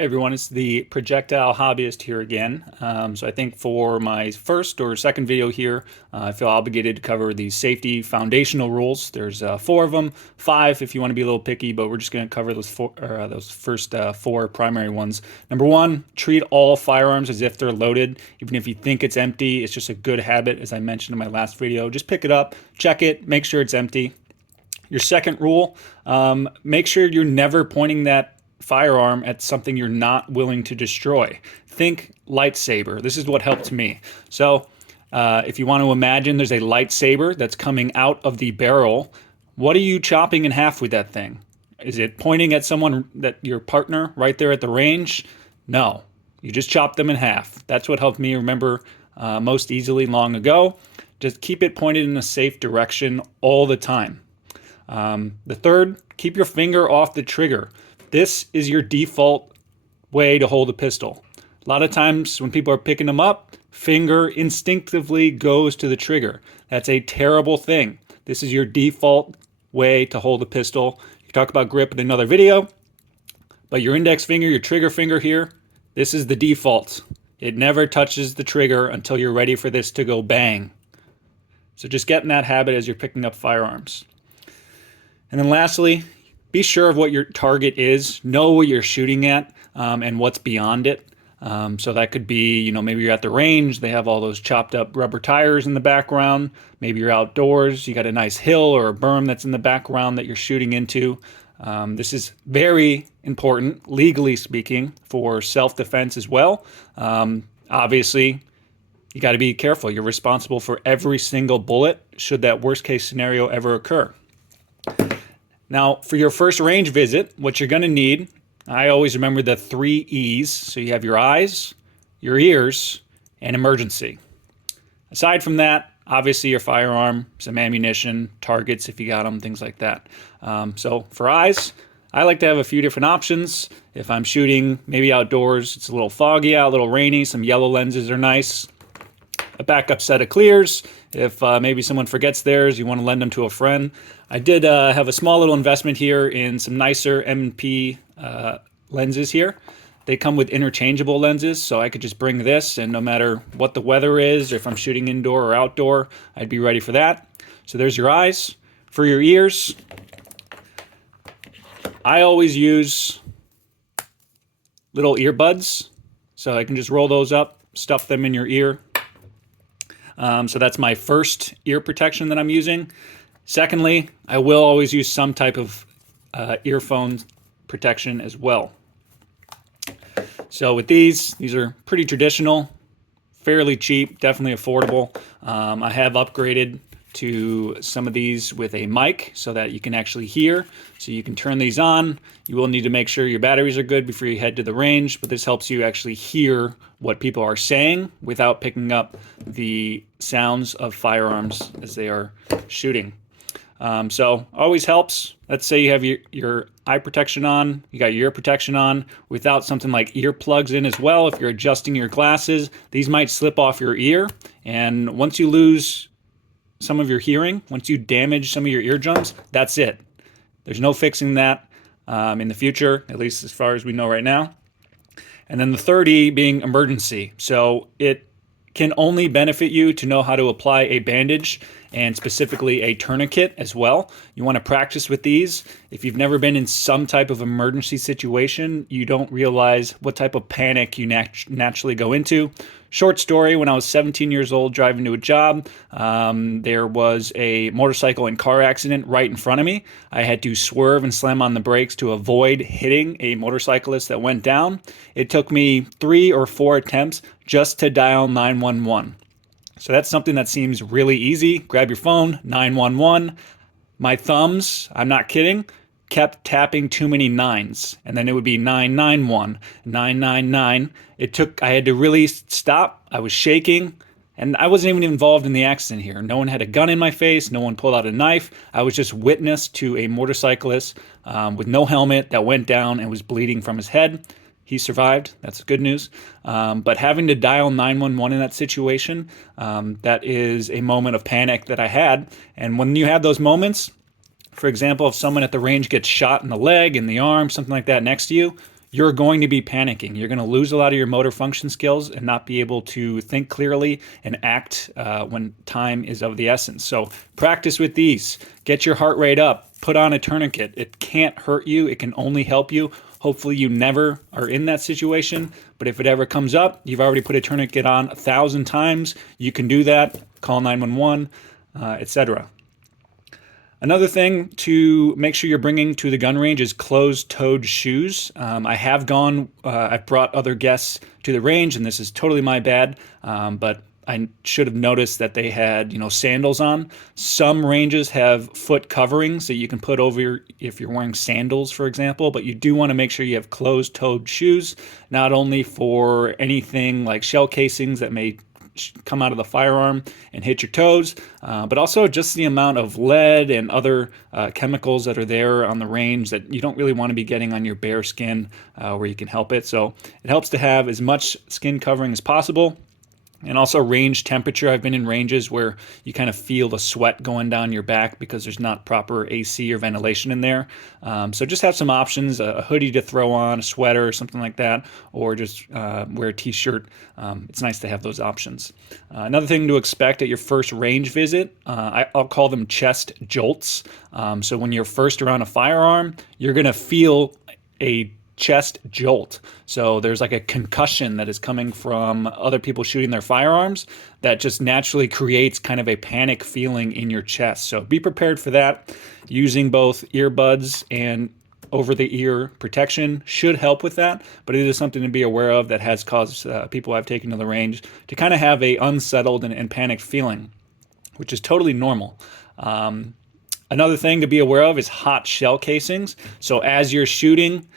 Hey everyone, it's the Projectile Hobbyist here again. So I think for my first or second video here, I feel obligated to cover the safety foundational rules. There's four of them, five if you want to be a little picky, but we're just going to cover those first four primary ones. Number one, treat all firearms as if they're loaded. Even if you think it's empty, it's just a good habit, as I mentioned in my last video. Just pick it up, check it, make sure it's empty. Your second rule, make sure you're never pointing that firearm at something you're not willing to destroy. Think lightsaber. This is what helped me. So if you want to imagine there's a lightsaber that's coming out of the barrel, what are you chopping in half with that thing? Is it pointing at someone, that your partner right there at the range? No, you just chop them in half. That's what helped me remember most easily long ago. Just keep it pointed in a safe direction all the time. The third, keep your finger off the trigger. This is your default way to hold a pistol. A lot of times when people are picking them up, finger instinctively goes to the trigger. That's a terrible thing. This is your default way to hold a pistol. You talk about grip in another video, but your index finger, your trigger finger here, this is the default. It never touches the trigger until you're ready for this to go bang. So just get in that habit as you're picking up firearms. And then lastly, be sure of what your target is, know what you're shooting at, and what's beyond it. So that could be, maybe you're at the range, they have all those chopped up rubber tires in the background. Maybe you're outdoors, you got a nice hill or a berm that's in the background that you're shooting into. This is very important, legally speaking, for self-defense as well. Obviously, you got to be careful. You're responsible for every single bullet should that worst case scenario ever occur. Now, for your first range visit, what you're going to need, I always remember the 3 E's. So you have your eyes, your ears, and emergency. Aside from that, obviously your firearm, some ammunition, targets if you got them, things like that. So for eyes, I like to have a few different options. If I'm shooting maybe outdoors, it's a little foggy out, a little rainy, some yellow lenses are nice. A backup set of clears. If maybe someone forgets theirs, you want to lend them to a friend. I did have a small little investment here in some nicer M&P lenses here. They come with interchangeable lenses, so I could just bring this, and no matter what the weather is, or if I'm shooting indoor or outdoor, I'd be ready for that. So there's your eyes. For your ears, I always use little earbuds, so I can just roll those up, stuff them in your ear. So that's my first ear protection that I'm using. Secondly, I will always use some type of earphone protection as well. So with these are pretty traditional, fairly cheap, definitely affordable. I have upgraded to some of these with a mic so that you can actually hear. So you can turn these on. You will need to make sure your batteries are good before you head to the range, but this helps you actually hear what people are saying without picking up the sounds of firearms as they are shooting. So always helps. Let's say you have your eye protection on, you got your ear protection on without something like earplugs in as well. If you're adjusting your glasses, these might slip off your ear. And once you lose some of your hearing, once you damage some of your eardrums, that's it. There's no fixing that in the future, at least as far as we know right now. And then the third E being emergency. So it can only benefit you to know how to apply a bandage and specifically a tourniquet as well. You want to practice with these. If you've never been in some type of emergency situation, you don't realize what type of panic you naturally go into. Short story, when I was 17 years old driving to a job, there was a motorcycle and car accident right in front of me. I had to swerve and slam on the brakes to avoid hitting a motorcyclist that went down. It took me 3 or 4 attempts just to dial 911. So that's something that seems really easy. Grab your phone, 911. My thumbs, I'm not kidding, kept tapping too many nines, and then it would be 991, 999. I had to really stop. I was shaking, and I wasn't even involved in the accident here. No one had a gun in my face. No one pulled out a knife. I was just witness to a motorcyclist with no helmet that went down and was bleeding from his head. He survived. That's good news. But having to dial 911 in that situation, that is a moment of panic that I had. And when you have those moments, for example, if someone at the range gets shot in the leg, in the arm, something like that next to you, you're going to be panicking. You're going to lose a lot of your motor function skills and not be able to think clearly and act when time is of the essence. So practice with these. Get your heart rate up. Put on a tourniquet. It can't hurt you. It can only help you. Hopefully you never are in that situation, but if it ever comes up, you've already put a tourniquet on 1,000 times. You can do that. Call 911, etc. Another thing to make sure you're bringing to the gun range is closed-toed shoes. I've brought other guests to the range, and this is totally my bad, but I should have noticed that they had, sandals on. Some ranges have foot coverings that you can put over if you're wearing sandals, for example, but you do want to make sure you have closed-toed shoes, not only for anything like shell casings that may come out of the firearm and hit your toes, but also just the amount of lead and other chemicals that are there on the range that you don't really want to be getting on your bare skin where you can help it. So it helps to have as much skin covering as possible. And also range temperature. I've been in ranges where you kind of feel the sweat going down your back because there's not proper AC or ventilation in there. So just have some options, a hoodie to throw on, a sweater or something like that, or just wear a t-shirt. It's nice to have those options. Another thing to expect at your first range visit, I'll call them chest jolts. So when you're first around a firearm, you're going to feel a chest jolt. So there's like a concussion that is coming from other people shooting their firearms that just naturally creates kind of a panic feeling in your chest. So be prepared for that. Using both earbuds and over-the-ear protection should help with that, but it is something to be aware of that has caused people I've taken to the range to kind of have a unsettled and panicked feeling, which is totally normal. Another thing to be aware of is hot shell casings. So as you're shooting,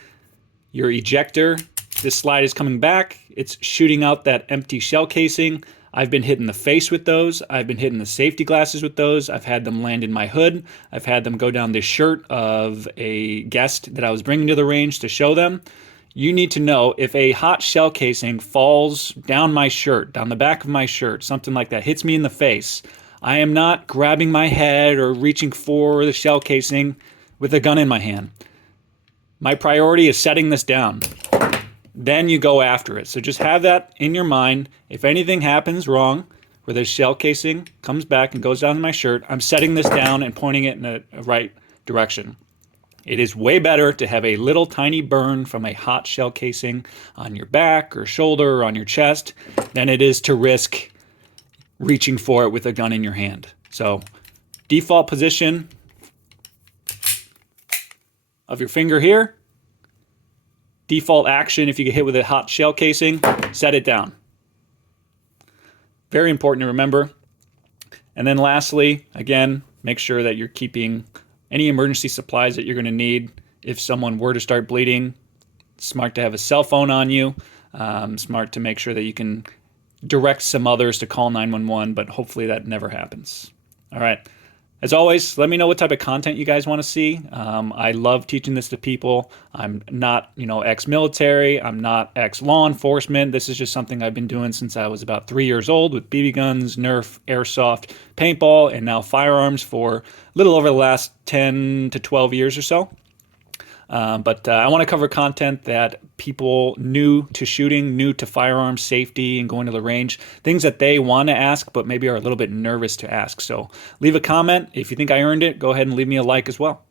your ejector, this slide is coming back. It's shooting out that empty shell casing. I've been hit in the face with those. I've been hit in the safety glasses with those. I've had them land in my hood. I've had them go down the shirt of a guest that I was bringing to the range to show them. You need to know if a hot shell casing falls down my shirt, down the back of my shirt, something like that, hits me in the face, I am not grabbing my head or reaching for the shell casing with a gun in my hand. My priority is setting this down. Then you go after it. So just have that in your mind. If anything happens wrong, where the shell casing comes back and goes down my shirt, I'm setting this down and pointing it in the right direction. It is way better to have a little tiny burn from a hot shell casing on your back or shoulder or on your chest than it is to risk reaching for it with a gun in your hand. So default position of your finger here. Default action, if you get hit with a hot shell casing, set it down. Very important to remember. And then lastly, again, make sure that you're keeping any emergency supplies that you're going to need. If someone were to start bleeding, smart to have a cell phone on you. Smart to make sure that you can direct some others to call 911, but hopefully that never happens. All right. As always, let me know what type of content you guys want to see. I love teaching this to people. I'm not, ex-military. I'm not ex-law enforcement. This is just something I've been doing since I was about 3 years old with BB guns, Nerf, airsoft, paintball, and now firearms for a little over the last 10 to 12 years or so. But I want to cover content that people new to shooting, new to firearms safety and going to the range, things that they want to ask but maybe are a little bit nervous to ask. So leave a comment. If you think I earned it, go ahead and leave me a like as well.